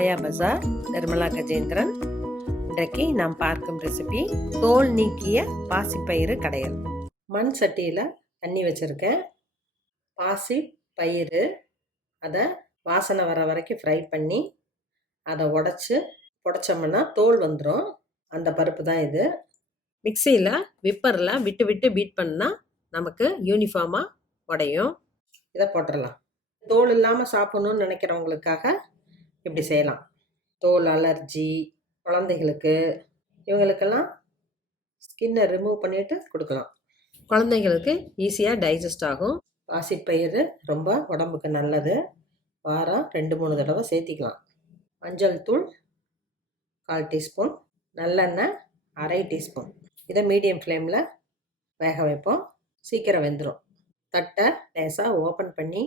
Neekiya Bazaar Nirmala Gajendran. இன்றைக்கு நாம் பார்க்கும் ரெசிபி தோல் நீக்கிய பாசிப்பயிறு கடையல். மண் சட்டியில் தண்ணி வச்சுருக்கேன். பாசி பயிறு அதை வாசனை வர வரைக்கும் ஃப்ரை பண்ணி அதை உடைச்சோம்னா தோல் வந்துடும். அந்த பருப்பு தான் இது. மிக்சியில் விப்பரில் விட்டு விட்டு பீட் பண்ணால் நமக்கு யூனிஃபார்மாக உடையும். இதை போட்டுடலாம். தோல் இல்லாமல் சாப்பிட்ணுன்னு நினைக்கிறவங்களுக்காக இப்படி செய்யலாம். தோல் அலர்ஜி குழந்தைகளுக்கு, இவங்களுக்கெல்லாம் ஸ்கின்னை ரிமூவ் பண்ணிவிட்டு கொடுக்கலாம். குழந்தைங்களுக்கு ஈஸியாக டைஜஸ்ட் ஆகும். பாசிப்பயிறு ரொம்ப உடம்புக்கு நல்லது. வாரம் 2-3 தடவை சேர்த்திக்கலாம். மஞ்சள் தூள் 1/4 டீஸ்பூன், நல்லெண்ணெய் 1/2 டீஸ்பூன். இதை மீடியம் ஃப்ளேமில் வேக வைப்போம். சீக்கிரம் வெந்துடும். தட்டை லேசாக ஓப்பன் பண்ணி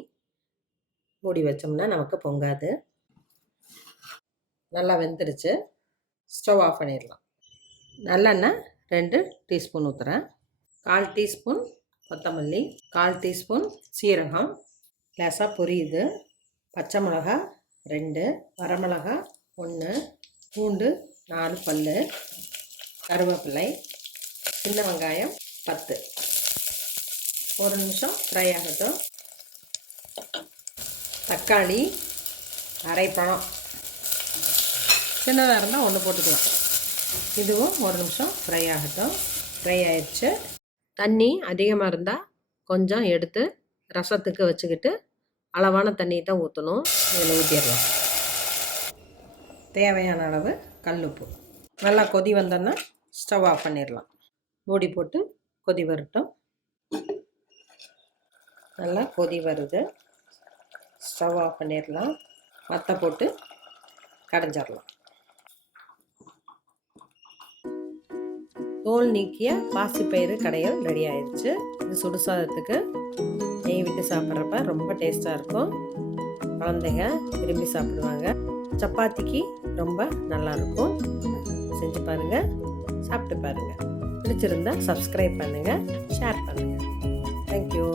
மூடி வச்சோம்னா நமக்கு பொங்காது. நல்லா வெந்துடுச்சு. ஸ்டவ் ஆஃப் பண்ணிடலாம். நல்லெண்ணெய் 2 டீஸ்பூன் ஊற்றுறேன். 1/4 டீஸ்பூன் கொத்தமல்லி, 1/4 டீஸ்பூன் சீரகம் லேசாக பொரியுது. பச்சை மிளகா 2, வரமிளகா 1, பூண்டு 4 பல், கருவேப்பிலை, சின்ன வெங்காயம் 10. ஒரு நிமிஷம் ஃப்ரை ஆகட்டும். தக்காளி 1/2 பழம், சின்னதாக இருந்தால் 1 போட்டுக்கலாம். இதுவும் ஒரு நிமிஷம் ஃப்ரை ஆகட்டும். ஃப்ரை ஆயிடுச்சு. தண்ணி அதிகமாக இருந்தால் கொஞ்சம் எடுத்து ரசத்துக்கு வச்சுக்கிட்டு அளவான தண்ணி தான் ஊற்றணும். இதில் ஊற்றிடலாம். தேவையான அளவு கல்லுப்பு. நல்லா கொதி வந்தோன்னா ஸ்டவ் ஆஃப் பண்ணிடலாம். மூடி போட்டு கொதி வரட்டும். நல்லா கொதி வருது. ஸ்டவ் ஆஃப் பண்ணிடலாம். வத்தை போட்டு கடைஞ்சிடலாம். தோல் நீக்கிய பாசிப்பயிறு கடையல் ரெடி ஆயிடுச்சு. இது சுடுசாதத்துக்கு நெய் விட்டு சாப்பிட்றப்ப ரொம்ப டேஸ்ட்டாக இருக்கும். குழந்தைங்க விரும்பி சாப்பிடுவாங்க. சப்பாத்திக்கு ரொம்ப நல்லாயிருக்கும். செஞ்சு பாருங்கள், சாப்பிட்டு பாருங்கள். பிடிச்சிருந்தா சப்ஸ்கிரைப் பண்ணுங்கள், ஷேர் பண்ணுங்கள். தேங்க்யூ.